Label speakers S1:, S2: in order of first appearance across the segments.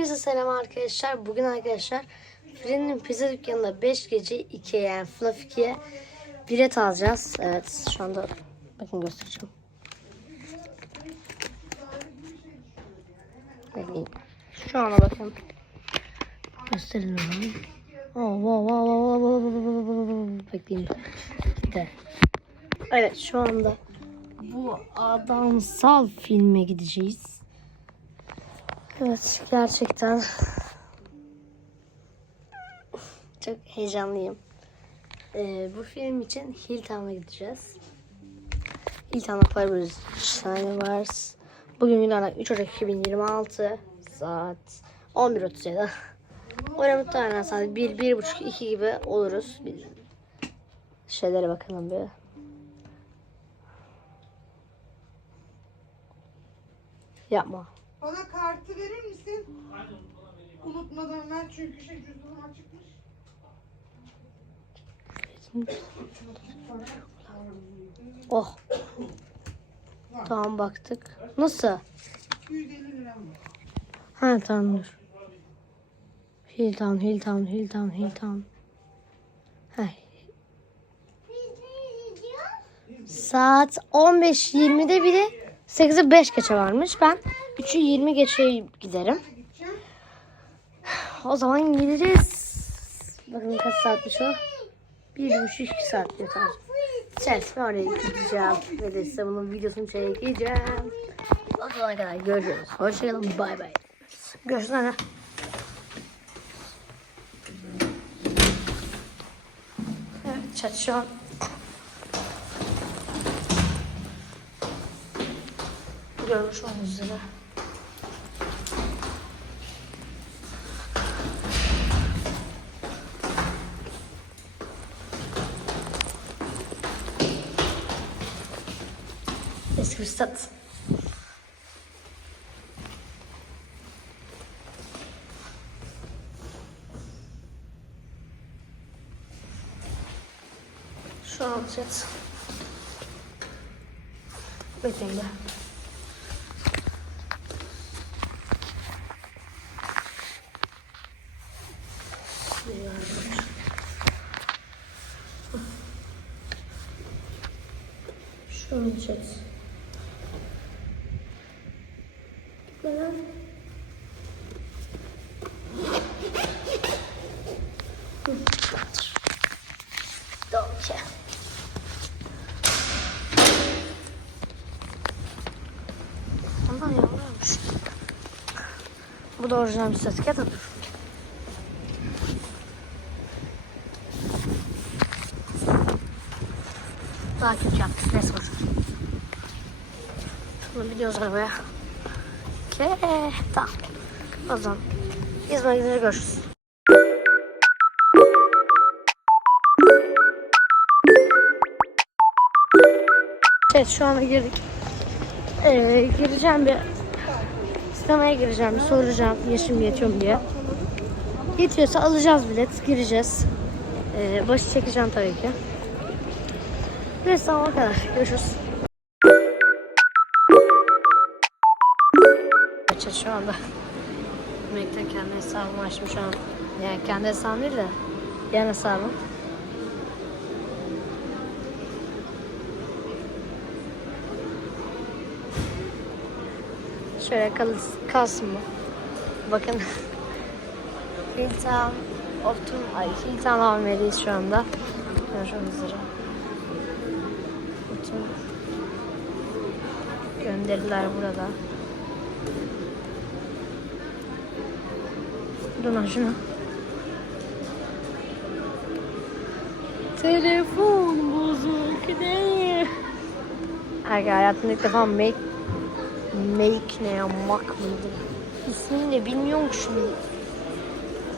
S1: Hepinize selam arkadaşlar. Bugün arkadaşlar Freddy'nin pizza dükkanında 5 gece 2'ye yani Fluff 2'ye bilet alacağız. Evet şu anda bakın göstereceğim. Şu ana bakın. Gösterin onu. Oh, wow, wow, wow, wow, wow. Bekleyin. Gitti. Evet şu anda bu adamsal filme gideceğiz. Evet gerçekten çok heyecanlıyım. Ee, bu film için Hilltown'a gideceğiz. Hilltown'da Fireworks Shine Wars. Bugün günlerden 3 Ocak 2026 saat 11.37. Oraya muhtemelen saat 1, 1.30, 2 gibi oluruz. Bir şeylere bakalım bir. Yapma.
S2: Bana kartı verir misin? Unutmadan ver çünkü şey cüzdanım açıkmış.
S1: Oh. Tamam baktık. Nasıl?
S2: 250 liram var.
S1: Ha tamam dur. Hilltown, Hilltown, Hilltown, Hilltown. Hey. Saat 15.20'de bile 8'e 5 geçe varmış. Ben 3'ü 20 geçe giderim. O zaman gideriz. Bakın kaç saatmiş o? Bir buçuk iki saat yeter. Ben oraya gideceğim. Ve de bunun videosunu çekeceğim. O zamana kadar görüşürüz. Hoşçakalın. Bay bay. Görüşürüz anne. Evet chat şu an. Görmüş olduğunuz üzere. Sat. Şu an sat. Bekleyin Şunu çeksin. Bu da orijinal bir de dur. Daha kötü yaptık. Neyse ver. Bunu biliyoruz arabaya. Okey. Tamam. O zaman İzmir'e gidince görüşürüz. Evet şu anda girdik. Ee, gireceğim bir sinemaya gireceğim soracağım yaşım yetiyor mu diye. Yetiyorsa alacağız bilet gireceğiz. Ee, başı çekeceğim tabii ki. Neyse tamam o kadar. Görüşürüz. Evet şu anda Mac'ten kendi hesabımı açtım şu an. Yani kendi hesabım değil de yan hesabım. Şöyle kal kalsın mı? Bakın. Hilltown Optum, ay Hilltown AVM'deyiz şu anda. Görüşmek üzere. Bütün gönderiler burada. Lan şunu. Telefon bozuk değil. Aga hayatımda ilk defa make make ne ya mak mıydı? İsmini de bilmiyorum şimdi.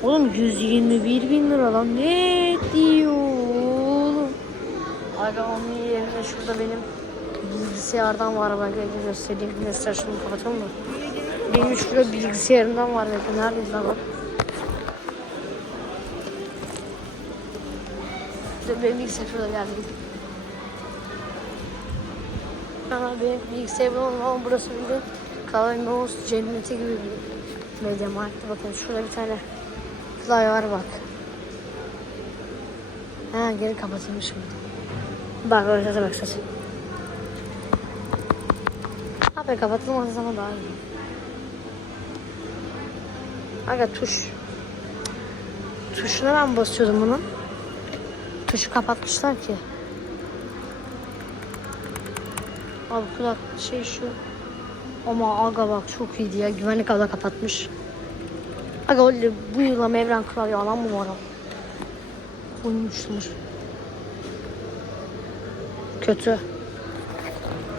S1: Oğlum 121 bin lira lan ne diyor oğlum? Aga onun yerine şurada benim bilgisayardan var ben göstereyim. Mesela şunu kapatalım mı? Benim şurada bilgisayarımdan var belki neredeyiz lan bak. Benim bilgisayar şurada geldi. Ama benim bilgisayarım ama burası bir de kahve mouse cenneti gibi bir Mediamarkt'ta bakın şurada bir tane fly var bak. Ha geri kapatılmış mı? Bak orada da bak saçı. Abi kapatılmadığı zaman daha iyi. Aga tuş. Tuşuna ben basıyordum bunun. Tuşu kapatmışlar ki. Abi kulak şey şu. Ama aga bak çok iyiydi ya. Güvenlik abla kapatmış. Aga öyle bu yıla Mevran klavye alan mı var? Koymuşlar. Kötü.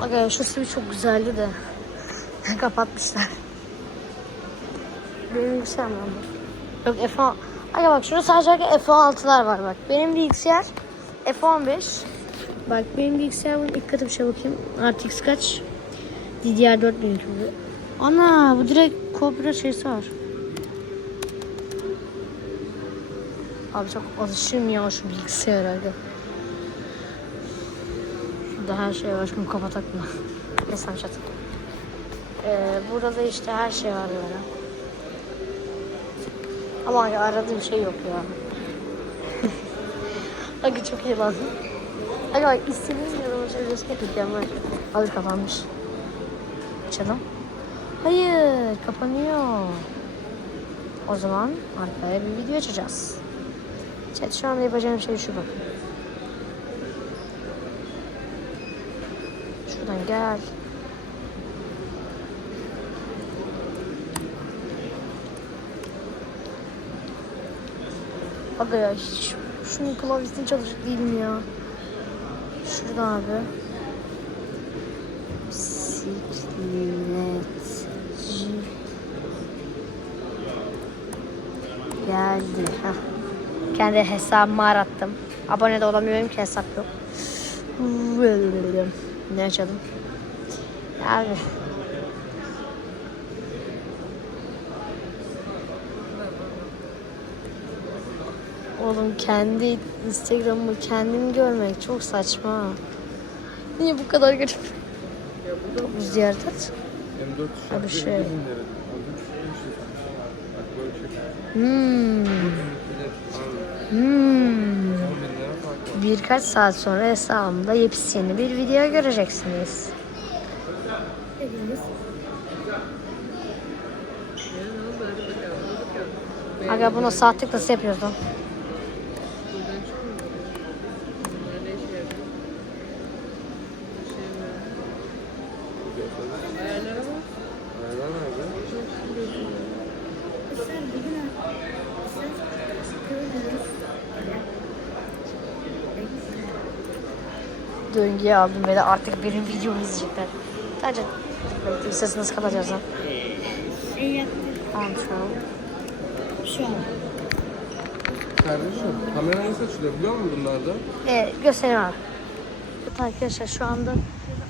S1: Aga şu sivi çok güzeldi de. Kapatmışlar. Benim bilgisayar mı bu? Yok F10. Aga bak şurada sadece F16'lar var bak. Benim bilgisayar F15. Bak benim bilgisayar bunun ilk katı şey bakayım. RTX kaç? DDR4 benimki bu. Ana bu direkt Cobra şeysi var. Abi çok alışığım ya şu bilgisayara. Şurada her şey var. Şunu kapatak mı? Neyse çat. Ee, burada da işte her şey var böyle. Ama aradığım şey yok ya. Aga çok iyi lan. Aga bak istediğiniz zaman şöyle göstereyim mükemmel. Alır kapanmış. Açalım. Hayır kapanıyor. O zaman arkaya bir video açacağız. Chat şu anda yapacağım şey şu bakın. Şuradan gel. Aga ya hiç şunun klavyesini çalışık değilim ya. Şurada abi. Bisikletçi geldi. Heh. Kendi hesabımı arattım. Abone de olamıyorum ki hesap yok. Ne açalım? Abi. Oğlum kendi Instagram'ımı kendim görmek çok saçma. Niye bu kadar garip? Ziyaret et.
S3: M4
S1: Abi
S3: şarjı
S1: şey.
S3: şey.
S1: Hmm. Hmm.
S3: 10 bin lira fark var.
S1: Birkaç saat sonra hesabımda yepyeni bir video göreceksiniz. Aga bunu saatlik nasıl yapıyoruz lan?
S3: Ayarlar nerede?
S1: Döngüye aldım de artık benim videomu izleyecekler. Sadece bekle sesi nasıl kapatacağız lan? Control. Şu an.
S3: Kardeşim kamera nasıl açılıyor biliyor musun bunlarda?
S1: Evet göstereyim abi. Evet arkadaşlar şu anda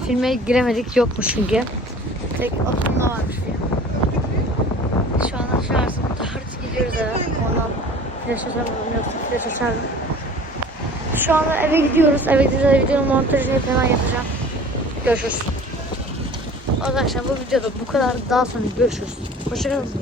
S1: filme giremedik yokmuş çünkü. Tek oturumda varmış film. Şu an aşağısı dört gidiyoruz eve. Oradan flash açamadım yoksa flash açardım. Şu anda eve gidiyoruz. Eve gidince videonun montajını hep hemen yapacağım. Görüşürüz. Arkadaşlar bu videoda bu kadar. Daha sonra görüşürüz. Hoşçakalın.